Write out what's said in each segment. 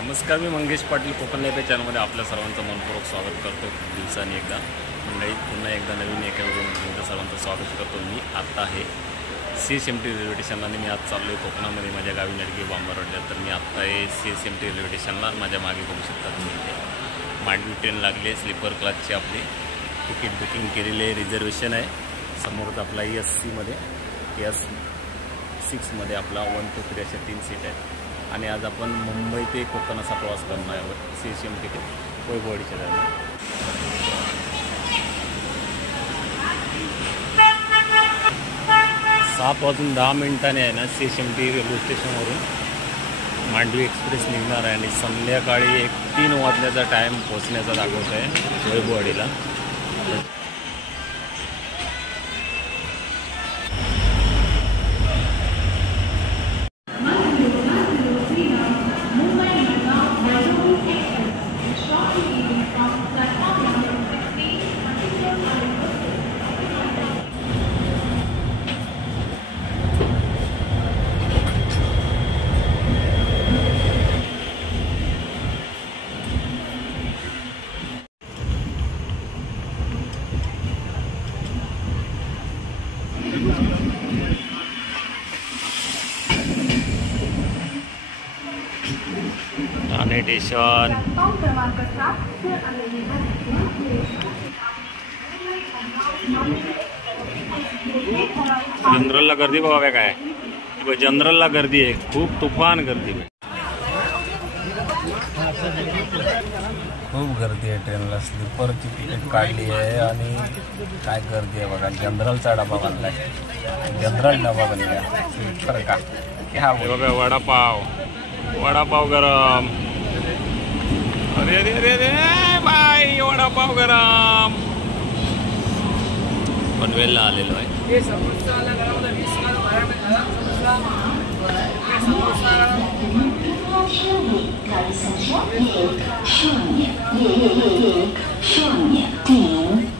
नमस्कार, मी मंगेश पाटील कोकण लाईव्ह चॅनलमध्ये आपल्या सर्वांचं मनपूर्वक स्वागत करतो. दिवसांनी एकदा मंडळी पुन्हा एकदा नवीन एका व्हिडिओमध्ये तुमच्या सर्वांचं स्वागत करतो. मी आत्ता आहे CSMT रेल्वे स्टेशनला आणि मी आज चाललो आहे कोकणामध्ये माझ्या गावी नडगी बांबरवाडीला. तर मी आत्ता आहे CSMT रेल्वे स्टेशनला. माझ्या मागे बघू शकता तुम्ही इथे मांडवी ट्रेन लागली आहे. स्लीपर क्लासची आपली तिकीट बुकिंग केलेली आहे, रिझर्वेशन आहे. समोरच आपला SC S6 मध्ये आपला 1 to 3 अशा 3 सीट आहेत. आणि आज आपण मुंबई ते कोकण असा प्रवास करणार आहोत CSMT ते वैभववाडीच्या दरम्यान. 7:10 आहे ना CSMT रेल्वे स्टेशनवरून मांडवी एक्सप्रेस निघणार आहे आणि संध्याकाळी 3 वाजण्याचा टाईम पोहोचण्याचा दाखवत आहे वैभववाडीला. ठाणे स्टेशन जनरलला गर्दी बघा काय. जनरलला गर्दी आहे, खूप तुफान गर्दी आहे, खूप गर्दी आहे ट्रेनला. स्लीपरची तिकीट काढली आहे आणि काय गर्दी आहे बघा. जनरलचा डबा बांधलाय, जनरल डबा बनला स्लीपर का. ह्या बघा वडापाव गरम. अरे अरे अरे अरे बाई, वडापाव गरम पनवेलला आलेलो आहे.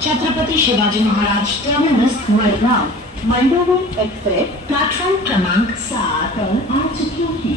Chhatrapati Shivaji Maharaj terminus Madgaon Mandovi express platform क्रमांक 7 पर आ चुकी है.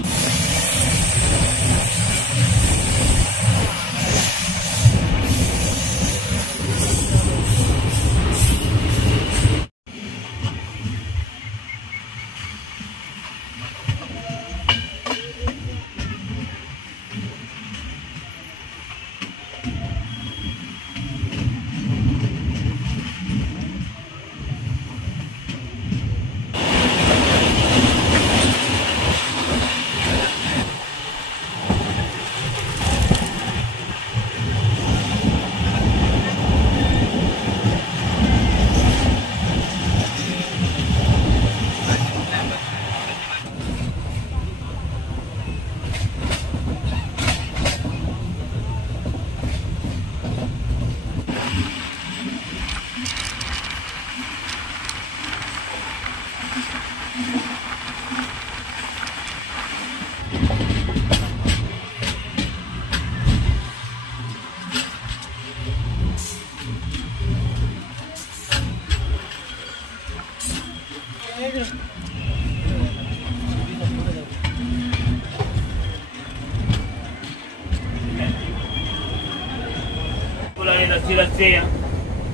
लस्सी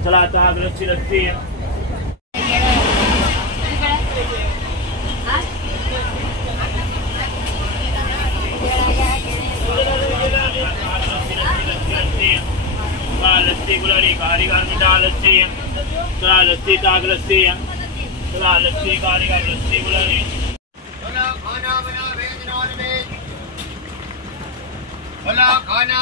चला आता लस्सी लस्सी गुलारी कारीगर मिठा लस्सी चला लस्सी ताक लस्सी चला लस्सी कारीगर लस्सी गुलारी. खाना बना वेज नॉन वेज भला खाना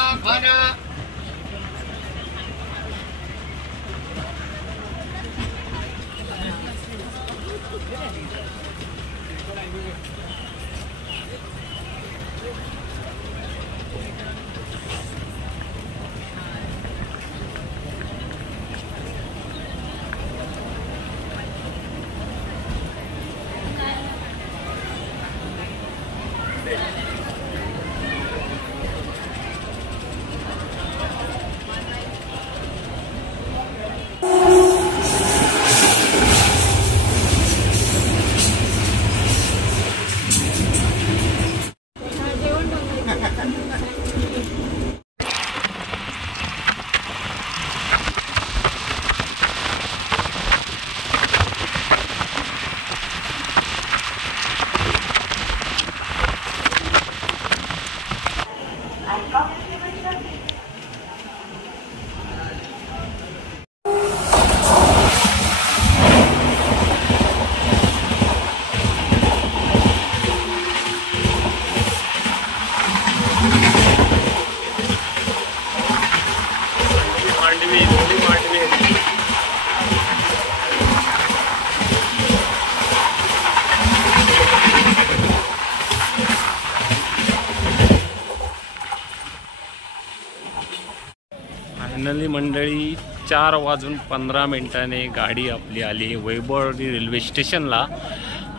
फायनली मंडळी 4:15 गाडी आपली आली वैभववाडी रेल्वे स्टेशनला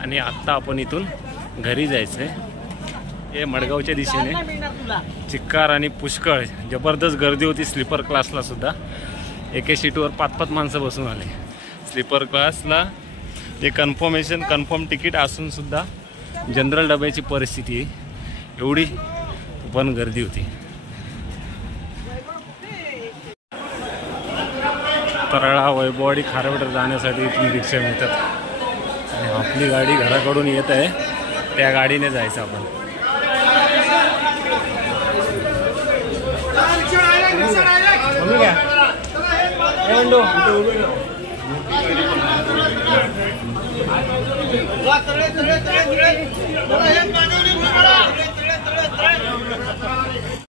आणि आत्ता आपण इथून घरी जायचं आहे. हे मडगावच्या दिशेने चिक्कार आणि पुष्कळ जबरदस्त गर्दी होती. स्लीपर क्लासला सुद्धा एके सीटवर 5-5 माणसं बसून आले. स्लीपर क्लासला ते कन्फर्म तिकीट असून सुद्धा जनरल डब्याची परिस्थिती एवढी पण गर्दी होती. तराळा वैभववाडी खारवडर जाण्यासाठी इथून रिक्षा मिळतात आणि आपली गाडी घराकडून येत आहे त्या गाडीने जायचं आपण.